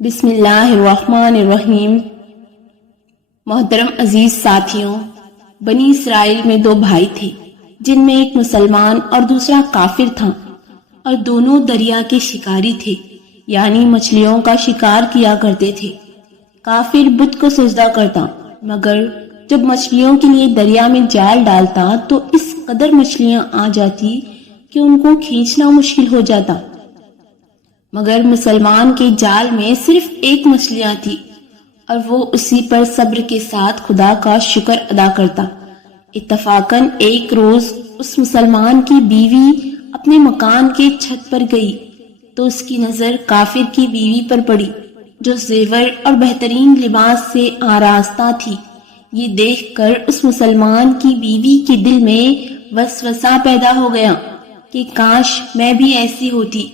بسم اللہ الرحمن الرحیم۔ محترم عزیز ساتھیوں، بنی اسرائیل میں دو بھائی تھے جن میں ایک مسلمان اور دوسرا کافر تھا، اور دونوں دریا کے شکاری تھے، یعنی مچھلیوں کا شکار کیا کرتے تھے۔ کافر بت کو سجدہ کرتا، مگر جب مچھلیوں کے لیے دریا میں جال ڈالتا تو اس قدر مچھلیاں آ جاتی کہ ان کو کھینچنا مشکل ہو جاتا، مگر مسلمان کے جال میں صرف ایک مچھلیاں تھی اور وہ اسی پر صبر کے ساتھ خدا کا شکر ادا کرتا۔ اتفاقاً ایک روز اس مسلمان کی بیوی اپنے مکان کے چھت پر گئی تو اس کی نظر کافر کی بیوی پر پڑی جو زیور اور بہترین لباس سے آراستہ تھی۔ یہ دیکھ کر اس مسلمان کی بیوی کے دل میں وسوسہ پیدا ہو گیا کہ کاش میں بھی ایسی ہوتی۔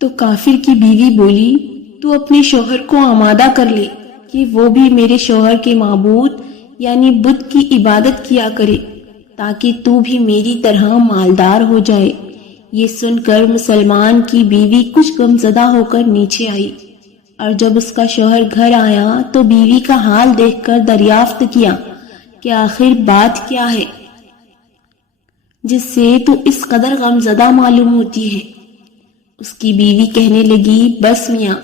تو کافر کی بیوی بولی، تو اپنے شوہر کو آمادہ کر لے کہ وہ بھی میرے شوہر کے معبود یعنی بت کی عبادت کیا کرے تاکہ تو بھی میری طرح مالدار ہو جائے۔ یہ سن کر مسلمان کی بیوی کچھ غمزدہ ہو کر نیچے آئی، اور جب اس کا شوہر گھر آیا تو بیوی کا حال دیکھ کر دریافت کیا کہ آخر بات کیا ہے جس سے تو اس قدر غمزدہ معلوم ہوتی ہے۔ اس کی بیوی کہنے لگی، بس میاں،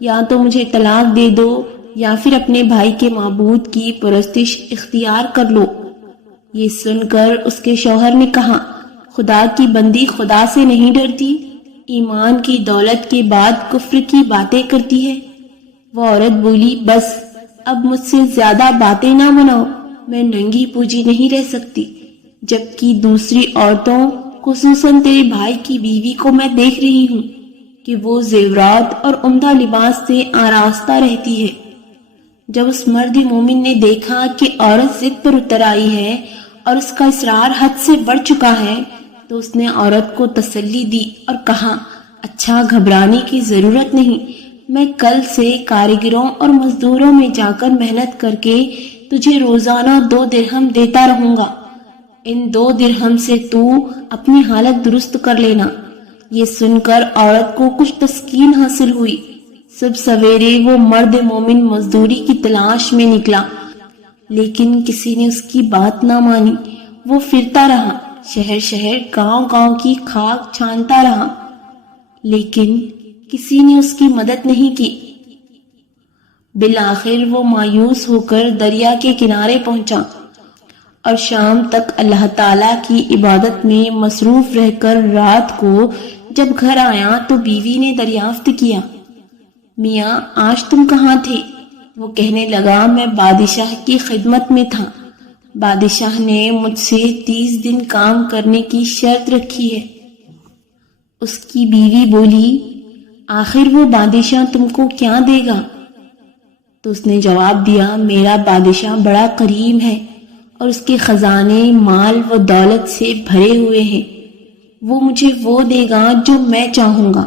یا تو مجھے طلاق دے دو یا پھر اپنے بھائی کے معبود کی پرستش اختیار کر لو۔ یہ سن کر اس کے شوہر نے کہا، خدا کی بندی خدا سے نہیں ڈرتی، ایمان کی دولت کے بعد کفر کی باتیں کرتی ہے۔ وہ عورت بولی، بس اب مجھ سے زیادہ باتیں نہ بناؤ، میں ننگی پوجی نہیں رہ سکتی، جبکہ دوسری عورتوں خصوصاً تیرے بھائی کی بیوی کو میں دیکھ رہی ہوں کہ وہ زیورات اور عمدہ لباس سے آراستہ رہتی ہے۔ جب اس مرد مومن نے دیکھا کہ عورت ضد پر اتر آئی ہے اور اس کا اصرار حد سے بڑھ چکا ہے تو اس نے عورت کو تسلی دی اور کہا، اچھا، گھبرانے کی ضرورت نہیں، میں کل سے کاریگروں اور مزدوروں میں جا کر محنت کر کے تجھے روزانہ 2 درہم دیتا رہوں گا، ان 2 درہم سے تو اپنی حالت درست کر لینا۔ یہ سن کر عورت کو کچھ تسکین حاصل ہوئی۔ صبح سویرے وہ مرد مومن مزدوری کی تلاش میں نکلا، لیکن کسی نے اس کی بات نہ مانی۔ وہ پھرتا رہا، شہر شہر، گاؤں گاؤں کی خاک چھانتا رہا، لیکن کسی نے اس کی مدد نہیں کی۔ بالآخر وہ مایوس ہو کر دریا کے کنارے پہنچا اور شام تک اللہ تعالیٰ کی عبادت میں مصروف رہ کر رات کو جب گھر آیا تو بیوی نے دریافت کیا، میاں، آج تم کہاں تھے؟ وہ کہنے لگا، میں بادشاہ کی خدمت میں تھا، بادشاہ نے مجھ سے 30 دن کام کرنے کی شرط رکھی ہے۔ اس کی بیوی بولی، آخر وہ بادشاہ تم کو کیا دے گا؟ تو اس نے جواب دیا، میرا بادشاہ بڑا کریم ہے اور اس کے خزانے مال و دولت سے بھرے ہوئے ہیں، وہ مجھے وہ دے گا جو میں چاہوں گا۔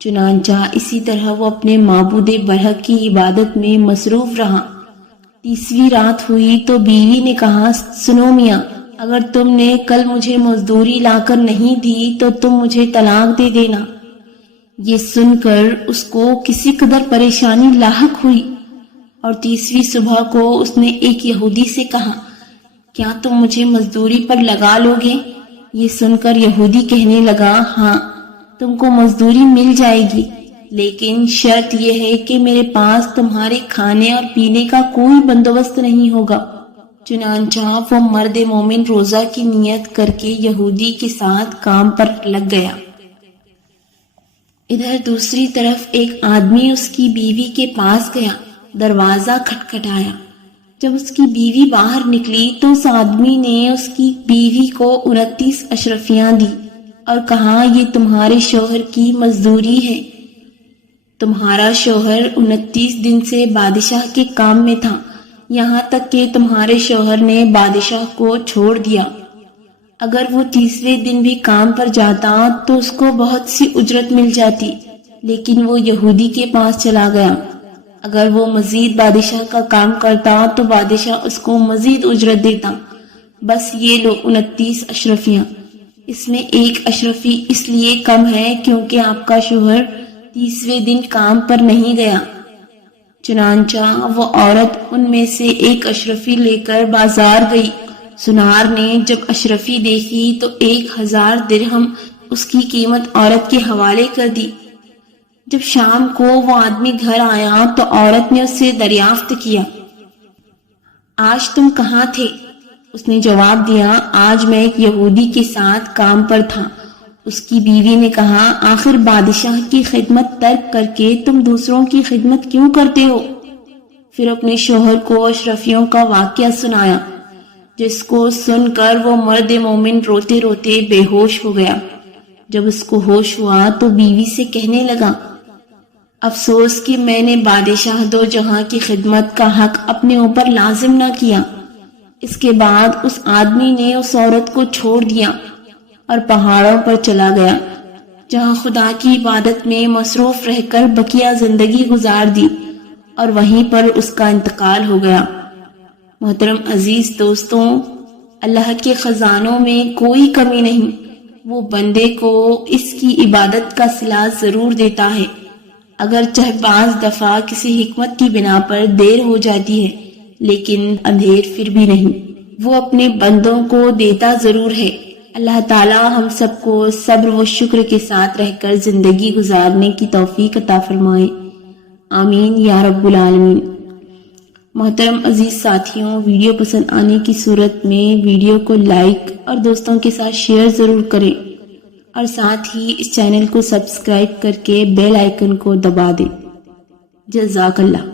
چنانچہ اسی طرح وہ اپنے معبود برحق کی عبادت میں مصروف رہا۔ 30ویں رات ہوئی تو بیوی نے کہا، سنو میاں، اگر تم نے کل مجھے مزدوری لا کر نہیں دی تو تم مجھے طلاق دے دینا۔ یہ سن کر اس کو کسی قدر پریشانی لاحق ہوئی، اور 30ویں صبح کو اس نے ایک یہودی سے کہا، کیا تم مجھے مزدوری پر لگا لو گے؟ یہ سن کر یہودی کہنے لگا، ہاں، تم کو مزدوری مل جائے گی، لیکن شرط یہ ہے کہ میرے پاس تمہارے کھانے اور پینے کا کوئی بندوبست نہیں ہوگا۔ چنانچہ وہ مرد مومن روزہ کی نیت کر کے یہودی کے ساتھ کام پر لگ گیا۔ ادھر دوسری طرف ایک آدمی اس کی بیوی کے پاس گیا، دروازہ کھٹکھٹایا۔ جب اس کی بیوی باہر نکلی تو اس آدمی نے اس کی بیوی کو 29 اشرفیاں دی اور کہا، یہ تمہارے شوہر کی مزدوری ہے۔ تمہارا شوہر 29 دن سے بادشاہ کے کام میں تھا، یہاں تک کہ تمہارے شوہر نے بادشاہ کو چھوڑ دیا۔ اگر وہ 30ویں دن بھی کام پر جاتا تو اس کو بہت سی اجرت مل جاتی، لیکن وہ یہودی کے پاس چلا گیا۔ اگر وہ مزید بادشاہ کا کام کرتا تو بادشاہ اس کو مزید اجرت دیتا۔ بس یہ لو 29 اشرفیاں، اس میں 1 اشرفی اس لیے کم ہے کیونکہ آپ کا شوہر 30ویں دن کام پر نہیں گیا۔ چنانچہ وہ عورت ان میں سے ایک اشرفی لے کر بازار گئی۔ سنار نے جب اشرفی دیکھی تو 1000 درہم اس کی قیمت عورت کے حوالے کر دی۔ جب شام کو وہ آدمی گھر آیا تو عورت نے اس سے دریافت کیا، آج تم کہاں تھے؟ اس نے جواب دیا، آج میں ایک یہودی کے ساتھ کام پر تھا۔ اس کی بیوی نے کہا، آخر بادشاہ کی خدمت ترک کر کے تم دوسروں کی خدمت کیوں کرتے ہو؟ پھر اپنے شوہر کو اشرفیوں کا واقعہ سنایا، جس کو سن کر وہ مرد مومن روتے روتے بے ہوش ہو گیا۔ جب اس کو ہوش ہوا تو بیوی سے کہنے لگا، افسوس کہ میں نے بادشاہ دو جہاں کی خدمت کا حق اپنے اوپر لازم نہ کیا۔ اس کے بعد اس آدمی نے اس عورت کو چھوڑ دیا اور پہاڑوں پر چلا گیا، جہاں خدا کی عبادت میں مصروف رہ کر بقیہ زندگی گزار دی، اور وہیں پر اس کا انتقال ہو گیا۔ محترم عزیز دوستوں، اللہ کے خزانوں میں کوئی کمی نہیں۔ وہ بندے کو اس کی عبادت کا صلہ ضرور دیتا ہے، اگرچہ بعض دفعہ کسی حکمت کی بنا پر دیر ہو جاتی ہے، لیکن اندھیر پھر بھی نہیں۔ وہ اپنے بندوں کو دیتا ضرور ہے۔ اللہ تعالی ہم سب کو صبر و شکر کے ساتھ رہ کر زندگی گزارنے کی توفیق عطا فرمائے، آمین یا رب العالمین۔ محترم عزیز ساتھیوں، ویڈیو پسند آنے کی صورت میں ویڈیو کو لائک اور دوستوں کے ساتھ شیئر ضرور کریں، اور ساتھ ہی اس چینل کو سبسکرائب کر کے بیل آئیکن کو دبا دیں۔ جزاک اللہ۔